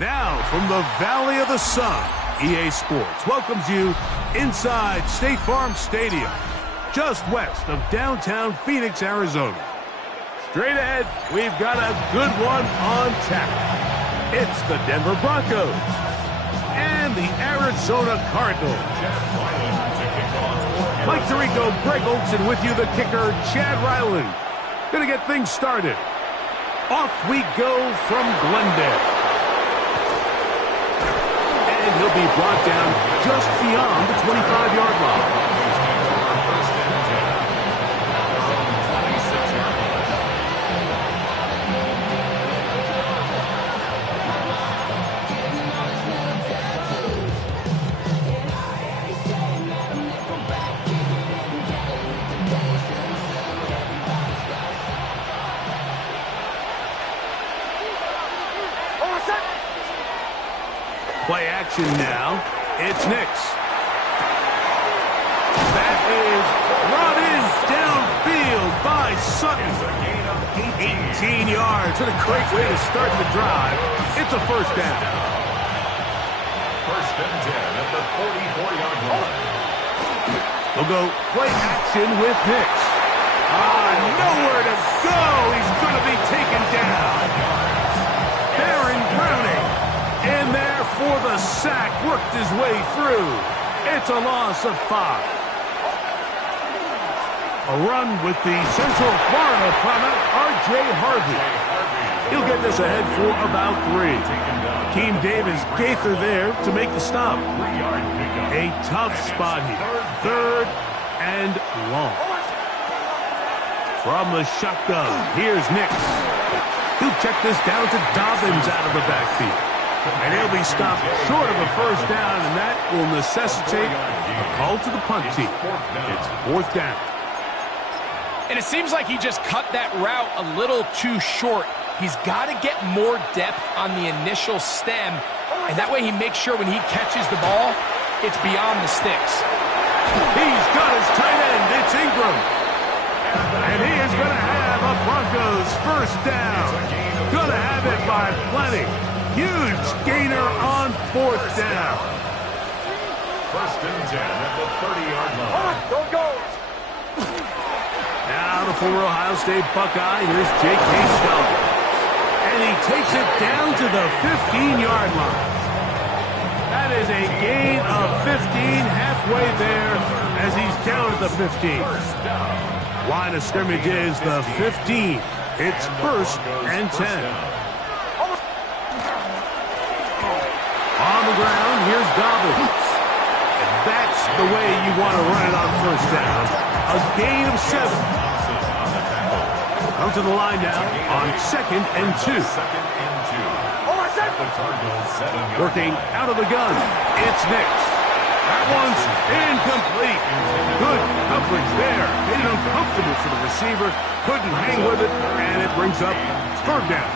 Now, from the Valley of the Sun, EA Sports welcomes you inside State Farm Stadium, just west of downtown Phoenix, Arizona. Straight ahead, we've got a good one on tap. It's the Denver Broncos and the Arizona Cardinals. Mike Tirico, Greg Olson with you, the kicker, Chad Ryland. Gonna get things started. Off we go from Glendale. And he'll be brought down just beyond the 25-yard line. Play action now. It's Nix. That is brought in downfield by Sutton. 18 yards. What a great way to start the drive. It's a first down. First and 10 at the 44-yard line. We'll go play action with Nix. Nowhere to go. He's going to be taken down. Baron Browning in there for the sack, worked his way through. It's a loss of 5. A run with the Central Florida product, R.J. Harvey. He'll get this ahead for about 3. Keem Davis Gaither there to make the stop. A tough spot here. Third and long. From the shotgun, here's Nix. He'll check this down to Dobbins out of the backfield. And he'll be stopped short of a first down, and that will necessitate a call to the punt team. It's 4th down. And it seems like he just cut that route a little too short. He's got to get more depth on the initial stem, and that way he makes sure when he catches the ball, it's beyond the sticks. He's got his tight end. It's Ingram. And he is going to have a Broncos first down. Going to have it by plenty. Huge gainer on 4th down. First and 10 at the 30-yard line. Go. Now the former Ohio State Buckeye. Here's J.K. Scott. And he takes it down to the 15-yard line. That is a gain of 15, halfway there as he's down at the 15. Line of scrimmage is the 15. It's 1st and 10. On the ground, here's Dobbins. And that's the way you want to run it on first down. A gain of 7. Come to the line now on 2nd and 2. Working out of the gun. It's Nix. That one's incomplete. Good coverage there. Made it uncomfortable for the receiver. Couldn't hang with it, and it brings up 3rd down.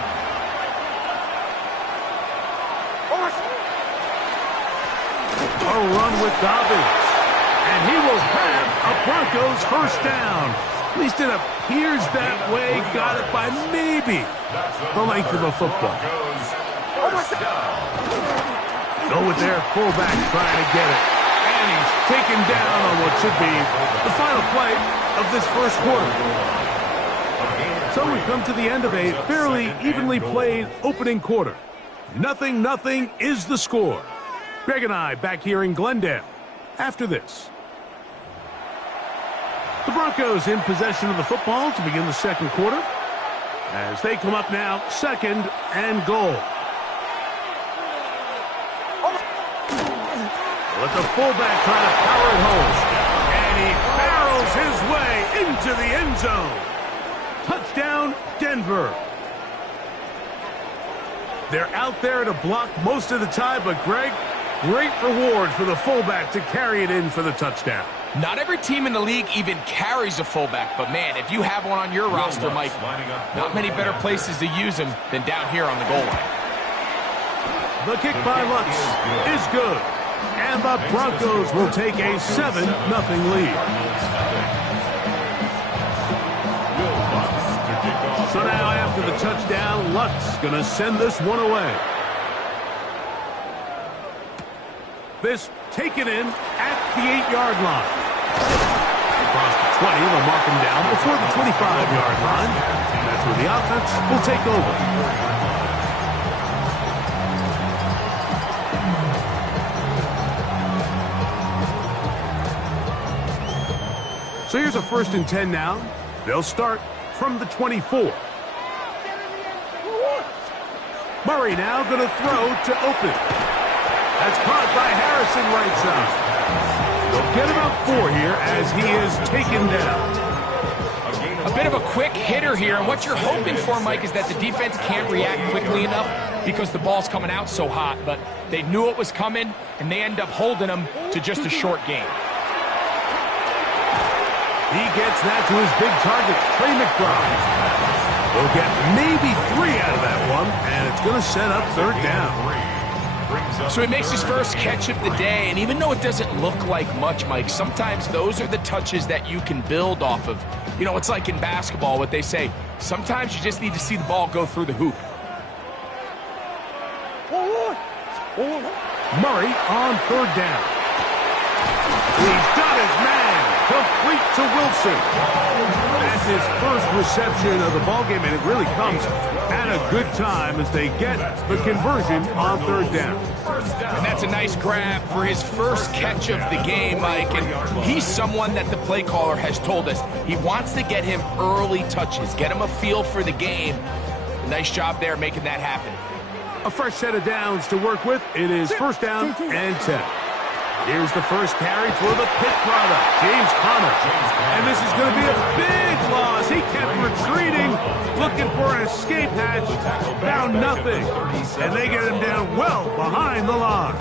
A run with Dobbins. And he will have a Broncos first down. At least it appears that way. Got it by maybe the length of a football. Go with their fullback trying to get it. And he's taken down on what should be the final play of this first quarter. So we've come to the end of a fairly evenly played opening quarter. 0-0 is the score. Greg and I back here in Glendale after this. The Broncos in possession of the football to begin the second quarter as they come up now 2nd and goal. With the fullback trying to power it home. And he barrels his way into the end zone. Touchdown, Denver. They're out there to block most of the time, but Greg, great reward for the fullback to carry it in for the touchdown. Not every team in the league even carries a fullback, but man, if you have one on your roster, Mike, not many better places to use him than down here on the goal line. The kick by Lutz is good, and the Broncos will take a 7-0 lead. So now after the touchdown, Lutz going to send this one away. This taken in at the 8-yard line. Across the 20, they'll mark him down before the 25-yard line. And that's where the offense will take over. So here's a 1st and 10 now. They'll start from the 24. Murray now going to throw to open. That's caught by Harrison right side. They'll get about 4 here as he is taken down. A bit of a quick hitter here, and what you're hoping for, Mike, is that the defense can't react quickly enough because the ball's coming out so hot, but they knew it was coming, and they end up holding him to just a short gain. He gets that to his big target, Trey McBride. They'll get maybe 3 out of that one, and it's going to set up 3rd down. So he makes his first catch of the day, and even though it doesn't look like much, Mike, sometimes those are the touches that you can build off of. You know, it's like in basketball, what they say, sometimes you just need to see the ball go through the hoop. Murray on 3rd down. He's got his man. Complete to Wilson. That's his first reception of the ballgame, and it really comes at a good time as they get the conversion on 3rd down. And that's a nice grab for his first catch of the game, Mike. And he's someone that the play caller has told us he wants to get him early touches, get him a feel for the game. A nice job there making that happen. A fresh set of downs to work with. It is 1st down and 10. Here's the first carry for the Pitt product, James Conner. And this is going to be a big loss. He kept retreating, looking for an escape hatch, found nothing. And they get him down well behind the line.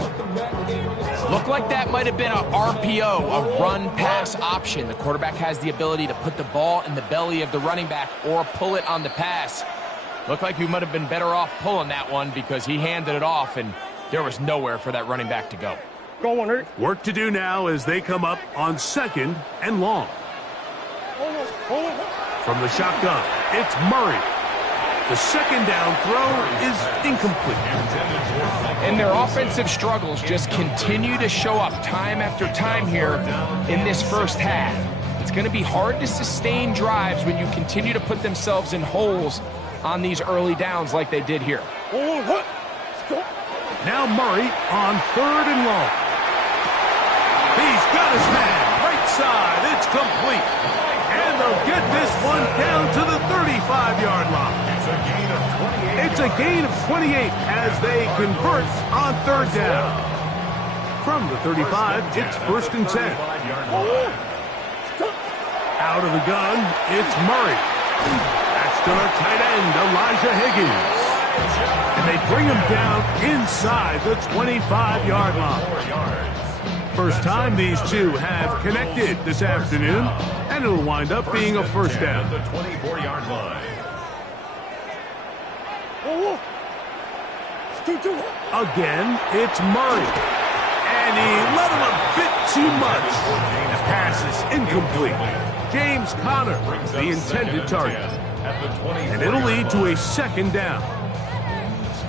Looked like that might have been a RPO, a run-pass option. The quarterback has the ability to put the ball in the belly of the running back or pull it on the pass. Looked like he might have been better off pulling that one because he handed it off, and there was nowhere for that running back to go. Work to do now as they come up on 2nd and long. From the shotgun, it's Murray. The 2nd down throw is incomplete. And their offensive struggles just continue to show up time after time here in this first half. It's going to be hard to sustain drives when you continue to put themselves in holes on these early downs like they did here. Now Murray on 3rd and long. He's got his man, right side, it's complete. And they'll get this one down to the 35-yard line. It's a gain of 28 as they convert on 3rd down. From the 35, it's 1st and 10. Out of the gun, it's Murray. That's to their tight end, Elijah Higgins. And they bring him down inside the 25-yard line. First time these two have connected this afternoon, and it'll wind up being a 1st down. The 24-yard line. Again, it's Murray. And he let him a bit too much. The pass is incomplete. James Conner, the intended target. And it'll lead to a 2nd down.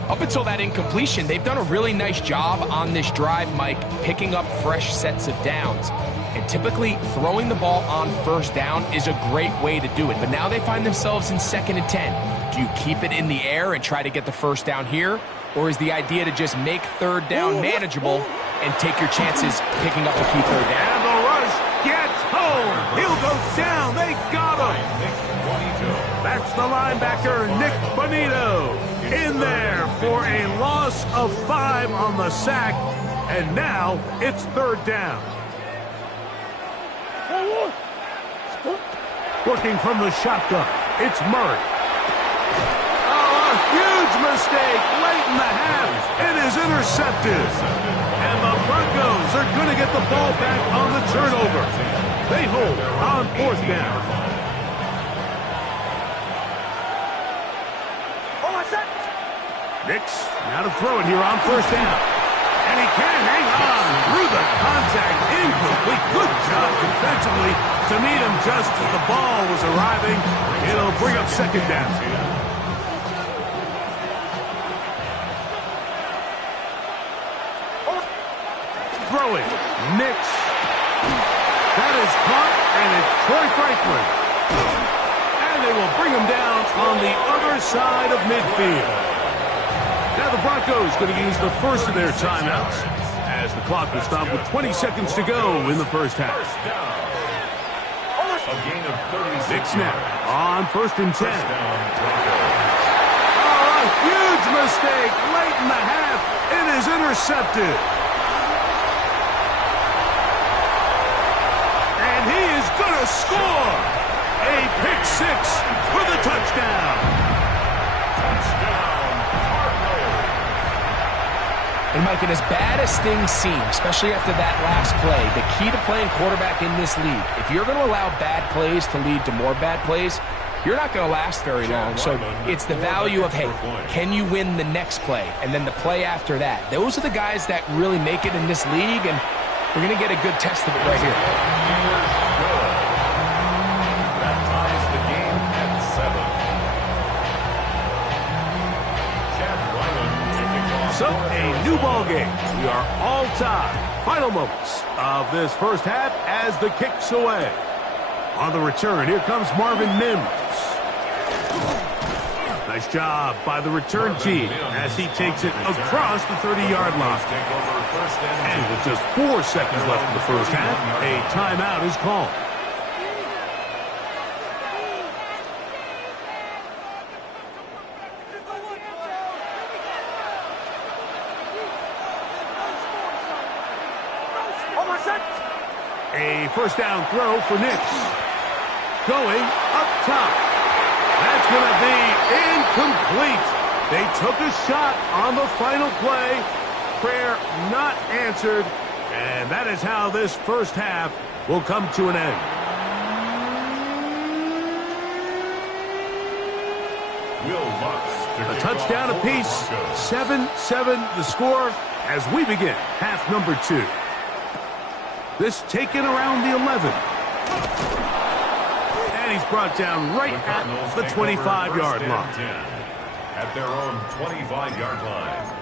Up until that incompletion, they've done a really nice job on this drive, Mike, picking up fresh sets of downs. And typically, throwing the ball on 1st down is a great way to do it. But now they find themselves in 2nd and 10. Do you keep it in the air and try to get the 1st down here? Or is the idea to just make 3rd down manageable and take your chances picking up a key 3rd down? And the rush gets home. He'll go down. They got him. That's the linebacker, Nick Bonito, in there for a loss of 5 on the sack. And now it's 3rd down. Working from the shotgun, it's Murray. Oh, a huge mistake late in the half. It is intercepted. And the Broncos are going to get the ball back on the turnover. They hold on 4th down. Nix now to throw it here on 1st down. And he can hang on through the contact. Incomplete. Good job defensively to meet him just as the ball was arriving. It'll bring up 2nd down. throwing. Nix. That is caught, and it's Troy Franklin. And they will bring him down on the other side of midfield. Now the Broncos going to use the first of their timeouts as the clock will stop with 20 seconds to go in the first half. A gain of 36. Nix now on 1st and 10. Oh, a huge mistake late in the half. It is intercepted. And he is going to score. A pick six for the touchdown. Touchdown, Cardinals. And Mike, and as bad as things seem, especially after that last play, the key to playing quarterback in this league, if you're going to allow bad plays to lead to more bad plays, you're not going to last very long. So it's the value of, hey, can you win the next play? And then the play after that. Those are the guys that really make it in this league, and we're going to get a good test of it right here. That ties the game at 7. So, a new ball game. We are all tied. Final moments of this first half as the kick's away. On the return, here comes Marvin Mims. Nice job by the return team as he takes it across the 30-yard line. And with just 4 seconds left in the first half, a timeout is called. A first down throw for Nix. Going up top. That's going to be incomplete. They took a shot on the final play. Prayer not answered. And that is how this first half will come to an end. A touchdown apiece. 7-7 the score as we begin half number 2. This taken around the 11. And he's brought down right at the 25-yard line. At their own 25-yard line.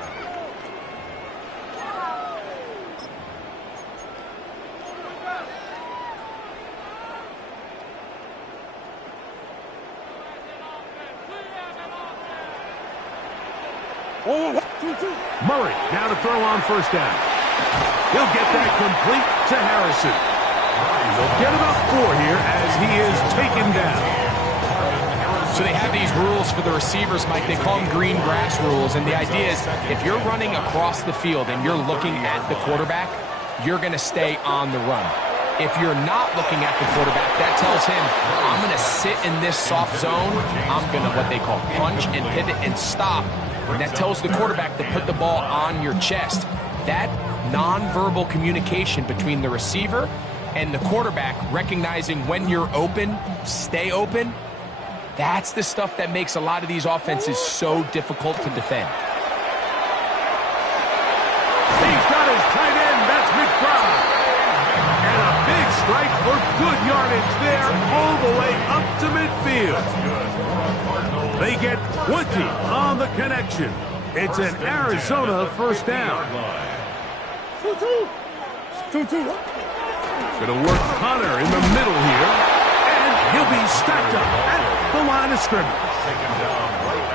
Murray now to throw on first down. He'll get that complete to Harrison. They'll get about 4 here as he is taken down. So they have these rules for the receivers, Mike. They call them green grass rules. And the idea is if you're running across the field and you're looking at the quarterback, you're going to stay on the run. If you're not looking at the quarterback, that tells him, I'm going to sit in this soft zone. I'm going to what they call punch and pivot and stop. And that tells the quarterback to put the ball on your chest. That nonverbal communication between the receiver and the quarterback, recognizing when you're open, stay open, that's the stuff that makes a lot of these offenses so difficult to defend. He's got his tight end, that's McBride. And a big strike for good yardage there all the way up to midfield. They get 20 on the connection. It's an Arizona first down. Going to work Connor in the middle here. And he'll be stacked up at the line of scrimmage.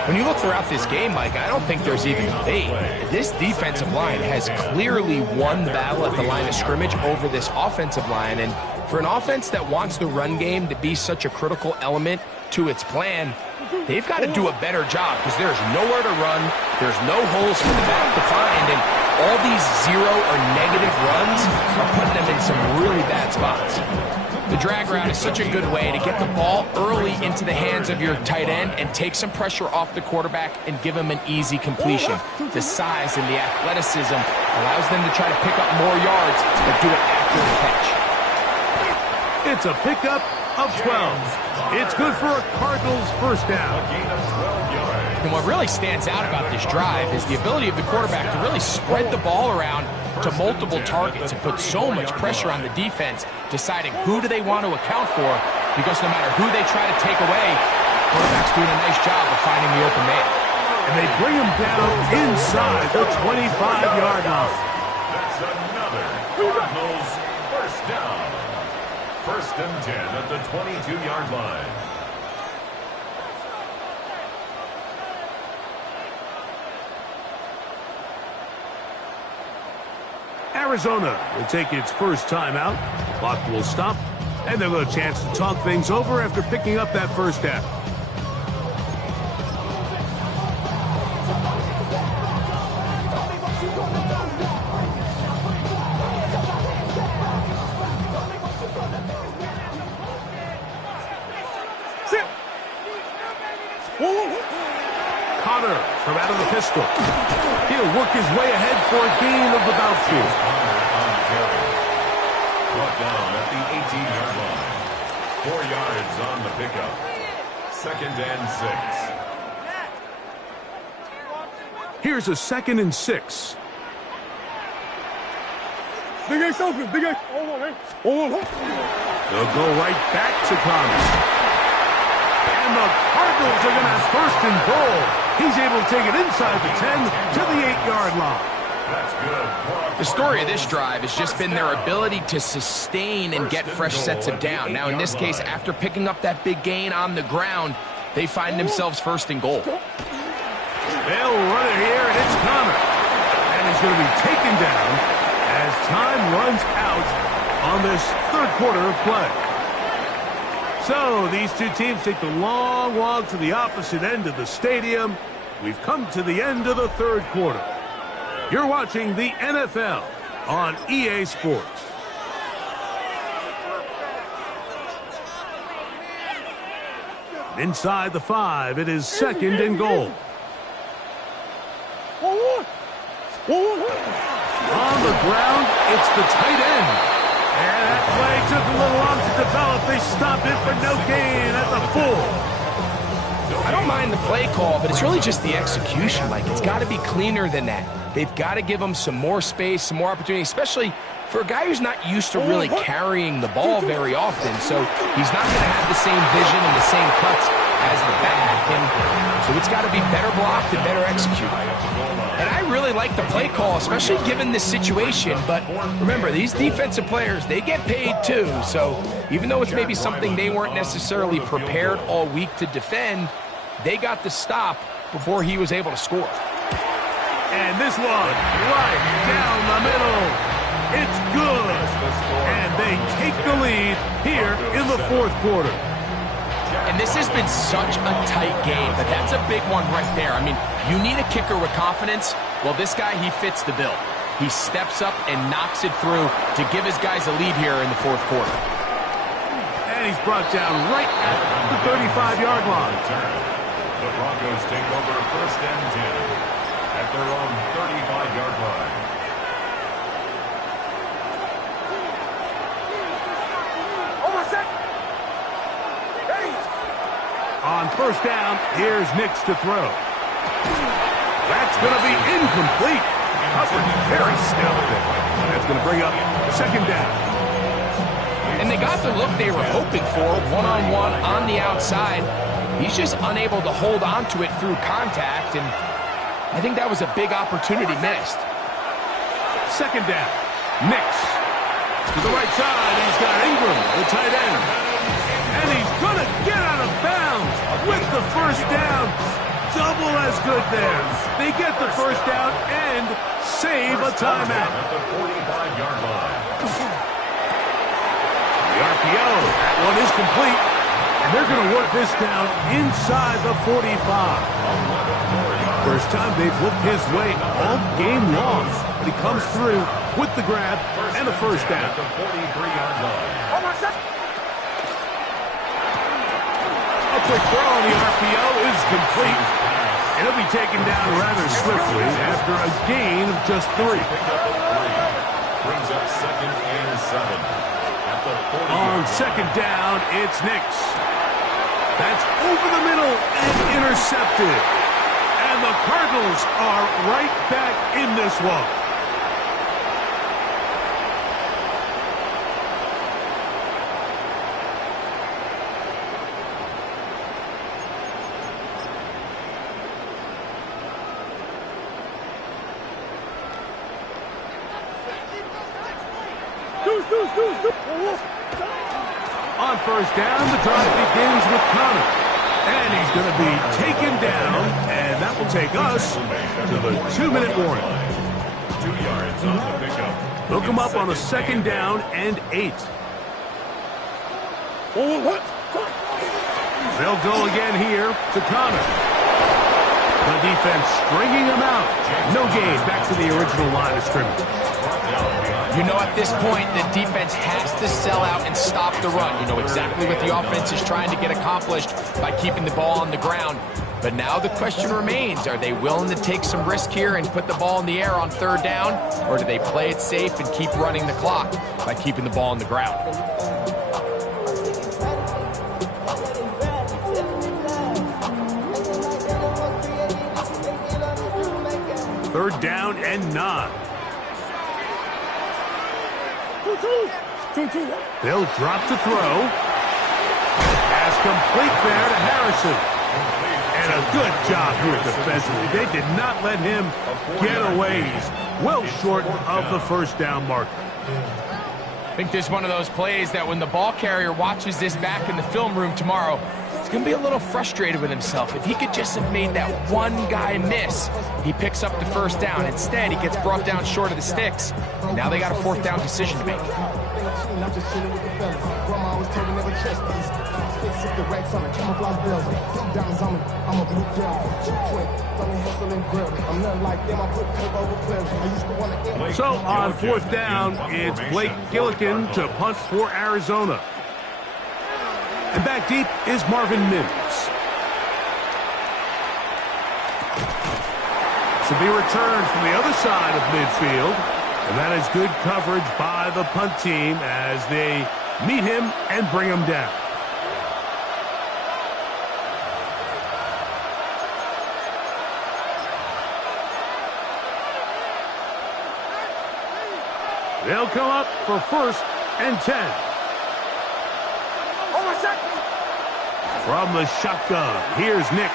When you look throughout this game, Mike, I don't think there's even debate. This defensive line has clearly won the battle at the line of scrimmage over this offensive line. And for an offense that wants the run game to be such a critical element to its plan, they've got to do a better job because there's nowhere to run. There's no holes for the back to find. And all these zero or negative runs are putting them in some really bad spots. The drag route is such a good way to get the ball early into the hands of your tight end and take some pressure off the quarterback and give him an easy completion. The size and the athleticism allows them to try to pick up more yards, but do it after the catch. It's a pickup of 12. It's good for a Cardinals first down. And what really stands out about this drive is the ability of the quarterback to really spread the ball around to multiple targets and put so much pressure on the defense, deciding who do they want to account for, because no matter who they try to take away, the quarterback's doing a nice job of finding the open man. And they bring him down inside the 25-yard line. That's another Cardinals first down. First and 10 at the 22-yard line. Arizona will take its first timeout. Clock will stop, and they'll get a chance to talk things over after picking up that first down. Connor from out of the pistol. He'll work his way ahead for a gain of about 4. Brought down at the 18-yard line. 4 yards on the pickup. Second and 6. Here's a 2nd and 6. Big X open, Big X. Hold on. They'll go right back to Connor. And the Cardinals are going to have first and goal. He's able to take it inside the 10 to the 8-yard line. That's good. The story of this drive has just been their ability to sustain and get fresh sets of down. Now, in this case, after picking up that big gain on the ground, they find themselves first and goal. They'll run it here, and it's Connor. And he's going to be taken down as time runs out on this third quarter of play. So these two teams take the long walk to the opposite end of the stadium. We've come to the end of the third quarter. You're watching the NFL on EA Sports. Inside the 5, it is 2nd and goal. On the ground, it's the tight end. And that play took a little long to develop. They stopped it for no gain at the 4. I don't mind the play call, but it's really just the execution. Like, it's got to be cleaner than that. They've got to give him some more space, some more opportunity, especially for a guy who's not used to really carrying the ball very often. So he's not going to have the same vision and the same cuts as the back. And so it's got to be better blocked and better executed. And I really like the play call, especially given this situation. But remember, these defensive players, they get paid too. So even though it's maybe something they weren't necessarily prepared all week to defend, they got the stop before he was able to score. And this one, right down the middle. It's good. And they take the lead here in the fourth quarter. And this has been such a tight game, but that's a big one right there. I mean, you need a kicker with confidence. Well, this guy, he fits the bill. He steps up and knocks it through to give his guys a lead here in the fourth quarter. And he's brought down right at the 35-yard line. The Broncos take over first and 10 at their own 35-yard line. On first down, here's Nix to throw. That's going to be incomplete. Coverage very stout. That's going to bring up second down. And they got the look they were hoping for, one-on-one on the outside. He's just unable to hold on to it through contact, and I think that was a big opportunity missed. Second down, Nix. To the right side, he's got Ingram, the tight end. And he's going to get out of bounds with the first down. Double as good there. They get the first down and save a timeout. At the 45-yard line. The RPO, that one is complete. And they're going to work this down inside the 45. First time they've looked his way all game long. But he comes through with the grab and the first down. At the 43-yard line. A quick throw on the RPO is complete. It'll be taken down rather swiftly after a gain of just 3. Pick up at 3. Brings up second and 7. At the 40. On second down, it's Nix. That's over the middle and intercepted. And the Cardinals are right back in this one. On first down, the drive begins with Connor. And he's going to be taken down, and that will take us to the 2-minute warning. 2 yards on the pickup. They'll come up on a 2nd down and 8. They'll go again here to Connor. The defense stringing him out. No gain back to the original line of scrimmage. You know, at this point, the defense has to sell out and stop the run. You know exactly what the offense is trying to get accomplished by keeping the ball on the ground. But now the question remains, are they willing to take some risk here and put the ball in the air on 3rd down? Or do they play it safe and keep running the clock by keeping the ball on the ground? 3rd down and 9. They'll drop to throw. Pass complete there to Harrison. And a good job here defensively. They did not let him get away. He's well short of the 1st down marker. I think this is one of those plays that when the ball carrier watches this back in the film room tomorrow, he's going to be a little frustrated with himself. If he could just have made that one guy miss, he picks up the 1st down. Instead, he gets brought down short of the sticks. Now they got a 4th down decision to make. So on 4th down, it's Blake Gillikin to punt for Arizona. And back deep is Marvin Mims. To be returned from the other side of midfield. And that is good coverage by the punt team as they meet him and bring him down. They'll come up for 1st and 10. From the shotgun, here's Nix.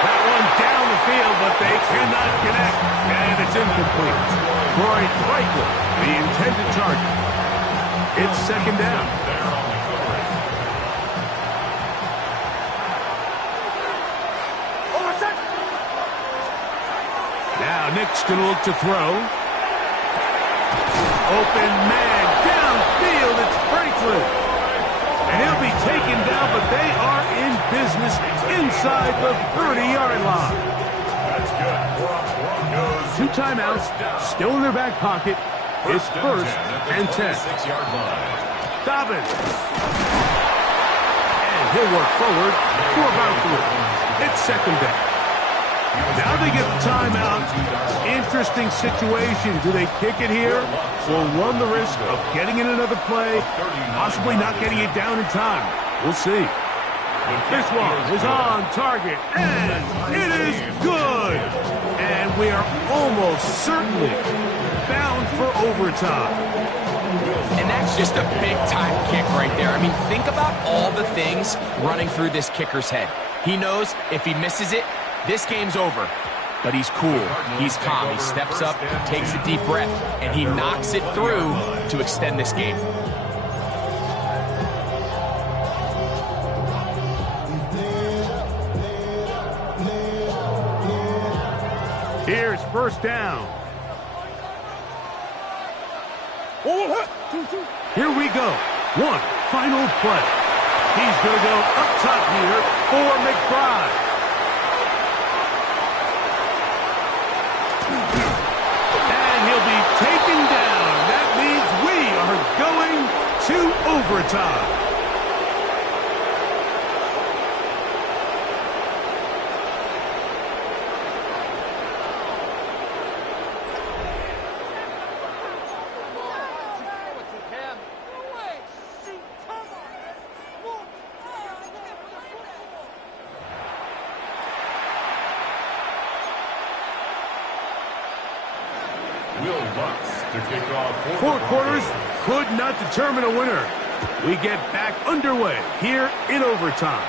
That one down the field, but they cannot connect, and it's incomplete. Troy Franklin, the intended target. It's 2nd down. Now Nick's going to look to throw. Open man, downfield, it's Franklin. And he'll be taken down, but they are in business inside the 30-yard line. That's good. 2 timeouts, still in their back pocket. It's 1st and 10. 6-yard line. Dobbins. And he'll work forward for about 3. It's 2nd down. Now they get the timeout. Interesting situation. Do they kick it here or run the risk of getting in another play, possibly not getting it down in time? We'll see. This one is on target, and it is good. And we are almost certainly bound for overtime. And that's just a big-time kick right there. I mean, think about all the things running through this kicker's head. He knows if he misses it, this game's over. But he's cool, he's calm, he steps up, takes a deep breath, and he knocks it through to extend this game. Here's 1st down. Here we go. One final play. He's going to go up top here for McBride. And he'll be taken down. That means we are going to overtime. To kick off 4 quarters could not determine a winner. We get back underway here in overtime.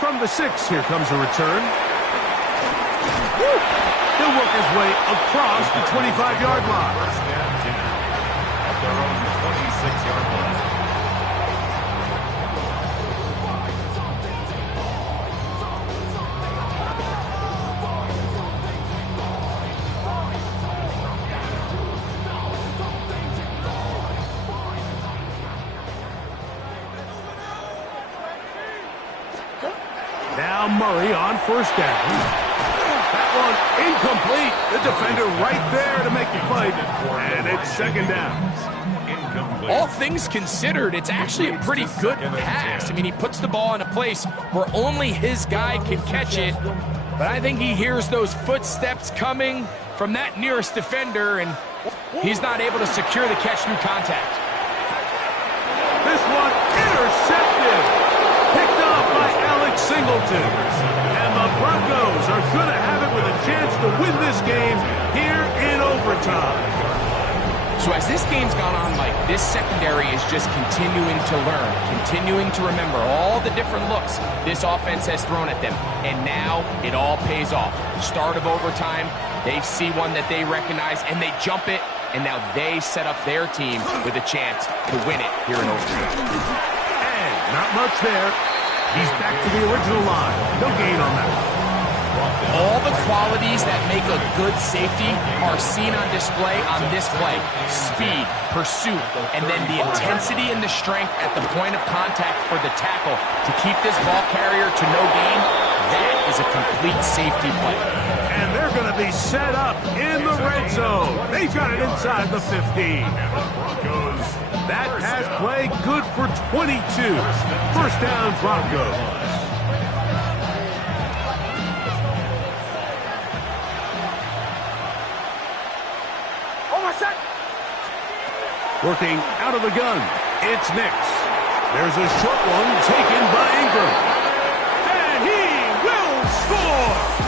From the 6, here comes a return. He'll work his way across the 25-yard line. Now Murray on first down. That one incomplete. The defender right there to make the play. And it's second down. All things considered, it's actually a pretty good pass. I mean, he puts the ball in a place where only his guy can catch it. But I think he hears those footsteps coming from that nearest defender, and he's not able to secure the catch through contact. This one intercepted. Picked up by Alex Singleton. And the Broncos are going to have it with a chance to win this game here in overtime. So as this game's gone on, Mike, this secondary is just continuing to learn, continuing to remember all the different looks this offense has thrown at them. And now it all pays off. Start of overtime, they see one that they recognize, and they jump it, and now they set up their team with a chance to win it here in overtime. And not much there. He's back to the original line. No gain on that. All the qualities that make a good safety are seen on display on this play. Speed, pursuit, and then the intensity and the strength at the point of contact for the tackle to keep this ball carrier to no gain. That is a complete safety play. And they're going to be set up in the red zone. They've got it inside the 15. That pass play good for 22. First down, Broncos. Working out of the gun, it's Nix. There's a short one taken by Ingram. And he will score!